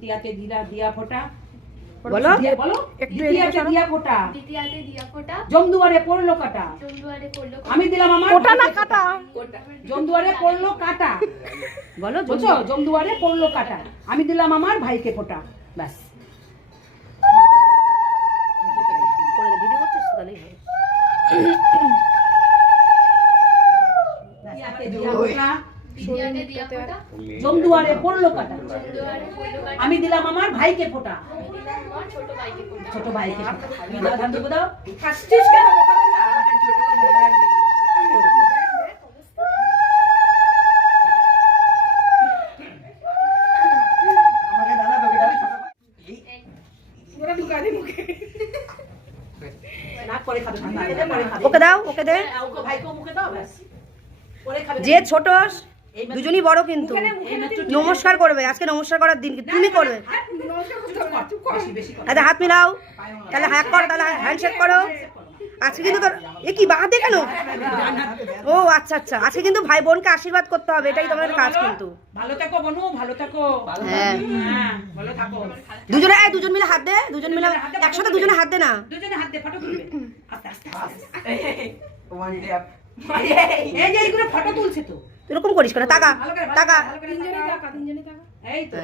দ্বিতীয়াতে দিয়া ফোঁটা। বলো বলো। একটু দ্বিতীয়াতে দিয়া ফোঁটা, দ্বিতীয়াতে দিয়া ফোঁটা, জমদুয়ারে পড়লো কাটা। জমদুয়ারে পড়লো আমি দিলাম আমার কোটা না কাটা, জমদুয়ারে পড়লো কাটা। বলো বুঝছো? জমদুয়ারে পড়লো কাটা, আমি দিলাম আমার ভাইকে ফোঁটা। ব্যাস। ভিডিও করছিস তাহলেই হয়। দ্বিতীয়াতে দিয়া ফোঁটা, দ্বিতীয়াতে দিয়া ফোঁটা, জমদুয়ারে পড়লো কাটা, জমদুয়ারে পড়লো কাটা, আমি দিলাম আমার ভাইকে ফোঁটা। আমি দিলাম আমার ছোট ভাইকে ফোঁটা। ছোট ভাইকে ফোঁটা। তুমি দাও, ধান দেবো দাও। হাসছিস কেন? না, পরে খাবে, পরে খাবে। ওকে দাও, ওকে দে। ওকে ভাইকেও মুখে দাও, ব্যাস। পরে খাবে। যে ছোট দুজনই বড় কিন্তু নমস্কার করবে, আজকে নমস্কার করার দিন, তুমি করবে। বেশি বেশি করো। আচ্ছা হাত মিলাও, তাহলে হ্যাক করো, তাহলে হ্যান্ডশেক করো। আজকে কিন্তু তোর এ কি বাহাতে কেন? ও আচ্ছা আচ্ছা, আজকে কিন্তু ভাই বোনকে আশীর্বাদ করতে হবে, এটাই তোমাদের কাজ কিন্তু। ভালো থাকো বনু, ভালো থাকো। হ্যাঁ। হ্যাঁ, ভালো থাকো। দুজনে দুজন মিলে হাত দে, দুজন মিলে একসাথে দুজনে হাত দে না। দুজনে হাত দিয়ে ফটো তুলবে। আস্তে আস্তে আস্তে। এই যে এইগুলো ফটো তুলছে তো। এরকম করিস কেন? টাকা ভালো করে, টাকা। ভালো করে, তিনজনে টাকা। এই তো।